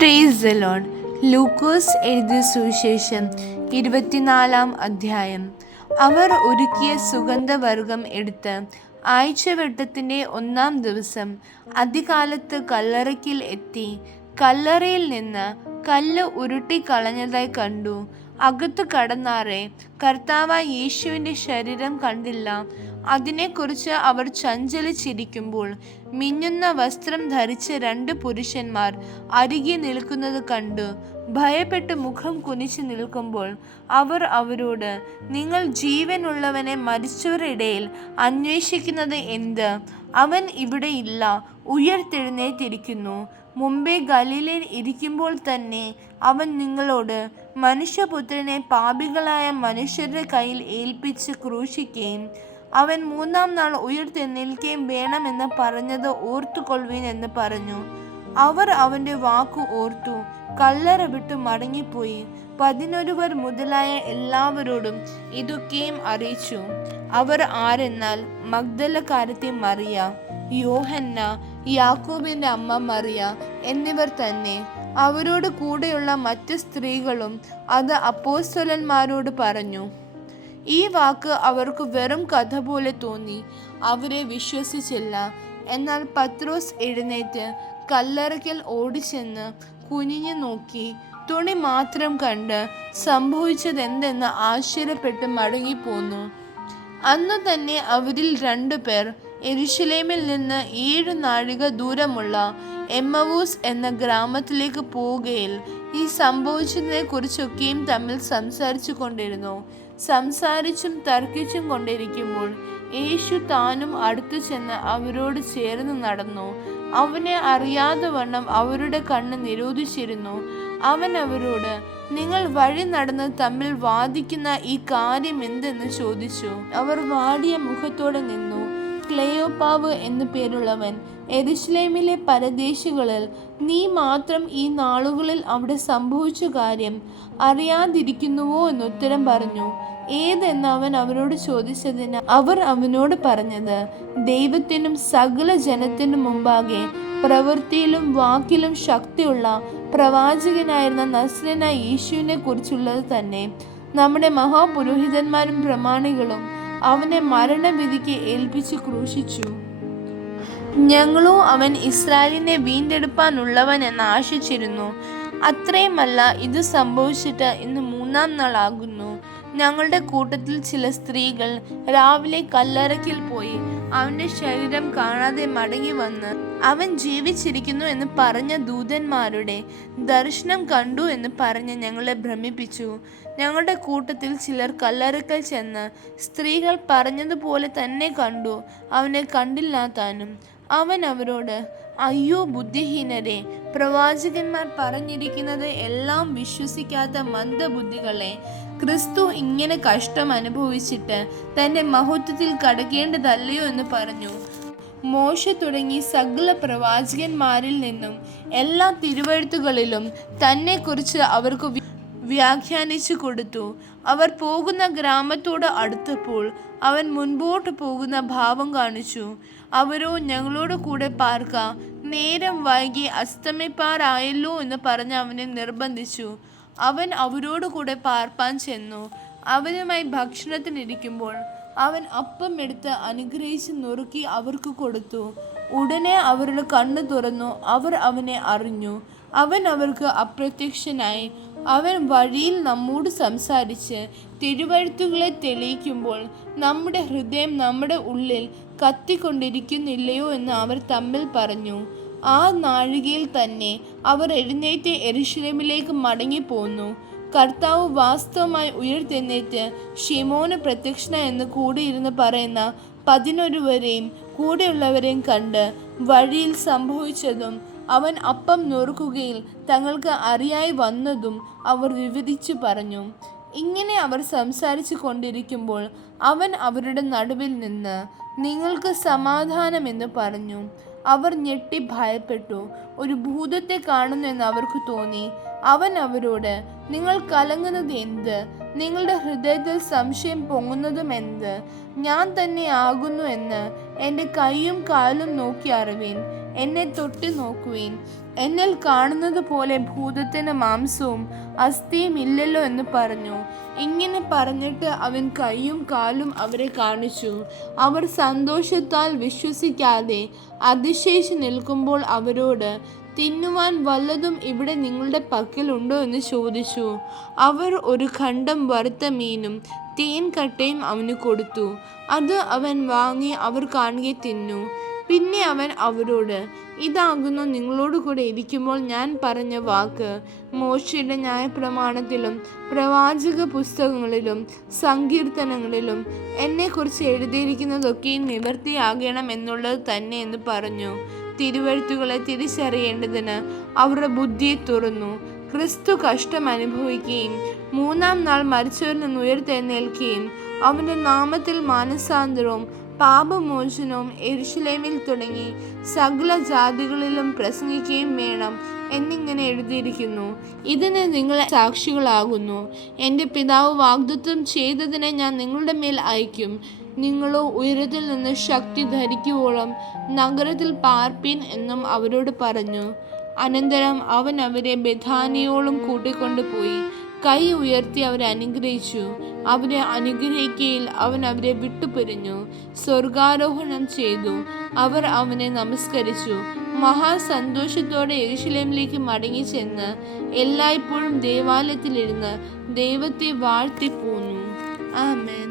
Praise the Lord. ലൂക്കോസ് എഴുതിയ സുവിശേഷം 24 അധ്യായം. അവർ ഒരുക്കിയ സുഗന്ധവർഗം എടുത്ത് ആഴ്ചവട്ടത്തിൻ്റെ 1-ാം ദിവസം അതികാലത്ത് കല്ലറയ്ക്കൽ എത്തി. കല്ലറയിൽ നിന്ന് കല്ല് ഉരുട്ടിക്കളഞ്ഞതായി കണ്ടു. അകത്തു കടന്നാറെ കർത്താവായ യേശുവിൻ്റെ ശരീരം കണ്ടില്ല. അതിനെക്കുറിച്ച് അവർ ചഞ്ചലിച്ചിരിക്കുമ്പോൾ മിന്നുന്ന വസ്ത്രം ധരിച്ച 2 പുരുഷന്മാർ അരികെ നിൽക്കുന്നത് കണ്ടു. ഭയപ്പെട്ട് മുഖം കുനിച്ചു നിൽക്കുമ്പോൾ അവർ അവരോട്, നിങ്ങൾ ജീവനുള്ളവനെ മരിച്ചവരുടെ ഇടയിൽ അന്വേഷിക്കുന്നത് എന്ത്? അവൻ ഇവിടെ ഇല്ല, ഉയർത്തെഴുന്നേറ്റിരിക്കുന്നു. മുമ്പേ ഗലീലയിൽ ഇരിക്കുമ്പോൾ തന്നെ അവൻ നിങ്ങളോട് മനുഷ്യപുത്രനെ പാപികളായ മനുഷ്യരുടെ കയ്യിൽ ഏൽപ്പിച്ച് ക്രൂശിക്കുകയും അവൻ 3-ാം നാൾ ഉയർത്തെഴുന്നേൽക്കുകയും വേണമെന്ന് പറഞ്ഞത് ഓർത്തുകൊള്ളുവിൻ എന്ന് പറഞ്ഞു. അവർ അവൻ്റെ വാക്കു ഓർത്തു കല്ലറ വിട്ടു മടങ്ങിപ്പോയി. 11 മുതലായ എല്ലാവരോടും ഇതൊക്കെയും അറിയിച്ചു. അവർ ആരെന്നാൽ മഗ്ദലക്കാരത്തി മറിയ, യോഹന്ന, യാക്കോബിൻ്റെ അമ്മ മറിയ എന്നിവർ തന്നെ. അവരോട് കൂടെയുള്ള മറ്റ് സ്ത്രീകളും അത് അപ്പോസ്തലന്മാരോട് പറഞ്ഞു. ഈ വാക്ക് അവർക്ക് വെറും കഥ പോലെ തോന്നി. അവരെ വിശ്വസിച്ചില്ല. എന്നാൽ പത്രോസ് എഴുന്നേറ്റ് കല്ലറയ്ക്കൽ ഓടിച്ചെന്ന് കുനിഞ്ഞു നോക്കി തുണി മാത്രം കണ്ട് സംഭവിച്ചതെന്തെന്ന് ആശ്ചര്യപ്പെട്ട് മടങ്ങിപ്പോന്നു. അന്നു തന്നെ അവരിൽ 2 പേർ യെരുശലേമിൽ നിന്ന് 7 നാഴിക ദൂരമുള്ള എമ്മവൂസ് എന്ന ഗ്രാമത്തിലേക്ക് പോവുകയിൽ ഈ സംഭവിച്ചതിനെ കുറിച്ചൊക്കെയും തമ്മിൽ സംസാരിച്ചു കൊണ്ടിരുന്നു. സംസാരിച്ചും തർക്കിച്ചും കൊണ്ടിരിക്കുമ്പോൾ യേശു താനും അടുത്തു ചെന്ന് അവരോട് ചേർന്ന് നടന്നു. അവനെ അറിയാതെ വണ്ണം അവരുടെ കണ്ണ് നിരോധിച്ചിരുന്നു. അവൻ അവരോട്, നിങ്ങൾ വഴി നടന്ന് തമ്മിൽ വാദിക്കുന്ന ഈ കാര്യം എന്തെന്ന് ചോദിച്ചു. അവർ വാടിയ മുഖത്തോടെ നിന്നു. ക്ലെയോപ്പാവ് എന്നു പേരുള്ളവൻ യെരുശലേമിലെ പരദേശികളിൽ, നീ മാത്രം ഈ നാളുകളിൽ അവിടെ സംഭവിച്ച കാര്യം അറിയാതിരിക്കുന്നുവോ എന്നുത്തരം പറഞ്ഞു. ഏതെന്ന് അവൻ അവരോട് ചോദിച്ചതിന് അവർ അവനോട് പറഞ്ഞത്, ദൈവത്തിനും സകല ജനത്തിനും മുമ്പാകെ പ്രവൃത്തിയിലും വാക്കിലും ശക്തിയുള്ള പ്രവാചകനായിരുന്ന നസ്രയനായ യേശുവിനെ കുറിച്ചുള്ളത് തന്നെ. നമ്മുടെ മഹാപുരോഹിതന്മാരും പ്രമാണികളും അവനെ മരണവിധിക്ക് ഏൽപ്പിച്ച് ക്രൂശിച്ചു. ഞങ്ങളോ അവൻ ഇസ്രായേലിനെ വീണ്ടെടുപ്പാനുള്ളവൻ എന്ന് ആശിച്ചിരുന്നു. അത്രയുമല്ല, ഇത് സംഭവിച്ചിട്ട് ഇന്ന് 3-ാം നാൾ ആകുന്നു. ഞങ്ങളുടെ കൂട്ടത്തിൽ ചില സ്ത്രീകൾ രാവിലെ കല്ലറയ്ക്കൽ പോയി അവൻ്റെ ശരീരം കാണാതെ മടങ്ങി വന്ന് അവൻ ജീവിച്ചിരിക്കുന്നു എന്ന് പറഞ്ഞ ദൂതന്മാരുടെ ദർശനം കണ്ടു എന്ന് പറഞ്ഞ് ഞങ്ങളെ ഭ്രമിപ്പിച്ചു. ഞങ്ങളുടെ കൂട്ടത്തിൽ ചിലർ കല്ലറയ്ക്കൽ ചെന്ന് സ്ത്രീകൾ പറഞ്ഞതുപോലെ തന്നെ കണ്ടു, അവനെ കണ്ടില്ല താനും. അവൻ അവരോട്, അയ്യോ ബുദ്ധിഹീനരെ, പ്രവാചകന്മാർ പറഞ്ഞിരിക്കുന്നത് എല്ലാം വിശ്വസിക്കാത്ത മന്ദബുദ്ധികളെ, ക്രിസ്തു ഇങ്ങനെ കഷ്ടം അനുഭവിച്ചിട്ട് തൻ്റെ മഹത്വത്തിൽ കടക്കേണ്ടതല്ലയോ എന്ന് പറഞ്ഞു. മോശ തുടങ്ങി സകല പ്രവാചകന്മാരിൽ നിന്നും എല്ലാ തിരുവെഴുത്തുകളിലും തന്നെക്കുറിച്ച് അവർക്ക് വ്യാഖ്യാനിച്ചു കൊടുത്തു. അവർ പോകുന്ന ഗ്രാമത്തോട് അടുത്തപ്പോൾ അവൻ മുൻപോട്ട് പോകുന്ന ഭാവം കാണിച്ചു. അവരോ, ഞങ്ങളോട് കൂടെ പാർക്ക, നേരം വൈകി അസ്തമിപ്പാറായല്ലോ എന്ന് പറഞ്ഞ് അവനെ നിർബന്ധിച്ചു. അവൻ അവരോട് കൂടെ പാർപ്പാൻ ചെന്നു. അവരുമായി ഭക്ഷണത്തിനിരിക്കുമ്പോൾ അവൻ അപ്പം എടുത്ത് അനുഗ്രഹിച്ച് നുറുക്കി അവർക്ക് കൊടുത്തു. ഉടനെ അവരുടെ കണ്ണ് തുറന്നു അവർ അവനെ അറിഞ്ഞു. അവൻ അവർക്ക് അപ്രത്യക്ഷനായി. അവൻ വഴിയിൽ നമ്മോട് സംസാരിച്ച് തിരുവെഴുത്തുകളെ തെളിയിക്കുമ്പോൾ നമ്മുടെ ഹൃദയം നമ്മുടെ ഉള്ളിൽ കത്തിക്കൊണ്ടിരിക്കുന്നില്ലയോ എന്ന് അവർ തമ്മിൽ പറഞ്ഞു. ആ നാഴികയിൽ തന്നെ അവർ എഴുന്നേറ്റ് യെരുശലേമിലേക്ക് മടങ്ങിപ്പോന്നു. കർത്താവ് വാസ്തവമായി ഉയർത്തെഴുന്നേറ്റ് ശിമോന് പ്രത്യക്ഷന എന്ന് കൂടെയിരുന്ന് പറയുന്ന 11 കൂടെയുള്ളവരെയും കണ്ട് വഴിയിൽ സംഭവിച്ചതും അവൻ അപ്പം നുറുക്കുകയിൽ തങ്ങൾക്ക് അറിയായി വന്നതും അവർ വിവരിച്ചു പറഞ്ഞു. ഇങ്ങനെ അവർ സംസാരിച്ചു കൊണ്ടിരിക്കുമ്പോൾ അവൻ അവരുടെ നടുവിൽ നിന്ന്, നിങ്ങൾക്ക് സമാധാനമെന്ന് പറഞ്ഞു. അവർ ഞെട്ടി ഭയപ്പെട്ടു. ഒരു ഭൂതത്തെ കാണുന്നു എന്ന് അവർക്ക് തോന്നി. അവൻ അവരോട്, നിങ്ങൾ കലങ്ങുന്നത് എന്ത്? നിങ്ങളുടെ ഹൃദയത്തിൽ സംശയം പൊങ്ങുന്നതും എന്ത്? ഞാൻ തന്നെ ആകുന്നു എന്ന് എൻ്റെ കൈയും കാലും നോക്കി അറിവീൻ. എന്നെ തൊട്ട് നോക്കുവിൻ. എന്നിൽ കാണുന്നത് പോലെ ഭൂതത്തിന് മാംസവും അസ്ഥിയും ഇല്ലല്ലോ എന്ന് പറഞ്ഞു. ഇങ്ങനെ പറഞ്ഞിട്ട് അവൻ കൈയും കാലും അവരെ കാണിച്ചു. അവർ സന്തോഷത്താൽ വിശ്വസിക്കാതെ അതിശയിച്ചു നിൽക്കുമ്പോൾ അവരോട്, തിന്നുവാൻ വല്ലതും ഇവിടെ നിങ്ങളുടെ പക്കലുണ്ടോ എന്ന് ചോദിച്ചു. അവർ ഒരു ഖണ്ഡം വറുത്ത മീനും തേൻ കട്ടയും അവന് കൊടുത്തു. അത് അവൻ വാങ്ങി അവർ കാണുകെ തിന്നു. പിന്നെ അവൻ അവരോട്, ഇതാകുന്നു നിങ്ങളോട് കൂടെ ഇരിക്കുമ്പോൾ ഞാൻ പറഞ്ഞ വാക്ക്. മോശെയുടെ ന്യായപ്രമാണത്തിലും പ്രവാചക പുസ്തകങ്ങളിലും സങ്കീർത്തനങ്ങളിലും എന്നെക്കുറിച്ച് എഴുതിയിരിക്കുന്നതൊക്കെയും നിവൃത്തിയാകണം എന്നുള്ളത് തന്നെ എന്ന് പറഞ്ഞു. തിരുവെഴുത്തുകളെ തിരിച്ചറിയേണ്ടതിന് അവരുടെ ബുദ്ധിയെ തുറന്നു. ക്രിസ്തു കഷ്ടം അനുഭവിക്കുകയും 3-ാം നാൾ മരിച്ചവരിൽ നിന്ന് ഉയർത്തെഴുന്നേൽക്കുകയും അവൻ്റെ നാമത്തിൽ മാനസാന്തരവും പാപമോചനവും യെരൂശലേമിൽ തുടങ്ങി സകല ജാതികളിലും പ്രസംഗിക്കുകയും വേണം എന്നിങ്ങനെ എഴുതിയിരിക്കുന്നു. ഇതിന് നിങ്ങൾ സാക്ഷികളാകുന്നു. എൻ്റെ പിതാവ് വാഗ്ദത്തം ചെയ്തതിനെ ഞാൻ നിങ്ങളുടെ മേൽ അയക്കും. നിങ്ങളോ ഉയരത്തിൽ നിന്ന് ശക്തി ധരിക്കുവോളം നഗരത്തിൽ പാർപ്പിൻ എന്നും അവരോട് പറഞ്ഞു. അനന്തരം അവൻ അവരെ ബെഥാനിയോളം കൂട്ടിക്കൊണ്ടുപോയി കൈ ഉയർത്തി അവരെ അനുഗ്രഹിച്ചു. അവരെ അനുഗ്രഹിക്കയിൽ അവൻ അവരെ വിട്ടുപിരിഞ്ഞു സ്വർഗാരോഹണം ചെയ്തു. അവർ അവനെ നമസ്കരിച്ചു. മഹാസന്തോഷത്തോടെ യെരൂശലേമിലേക്ക് മടങ്ങി ചെന്ന് എല്ലായ്പ്പോഴും ദേവാലയത്തിലിരുന്ന് ദൈവത്തെ വാഴ്ത്തിപ്പോന്നു. ആമേൻ.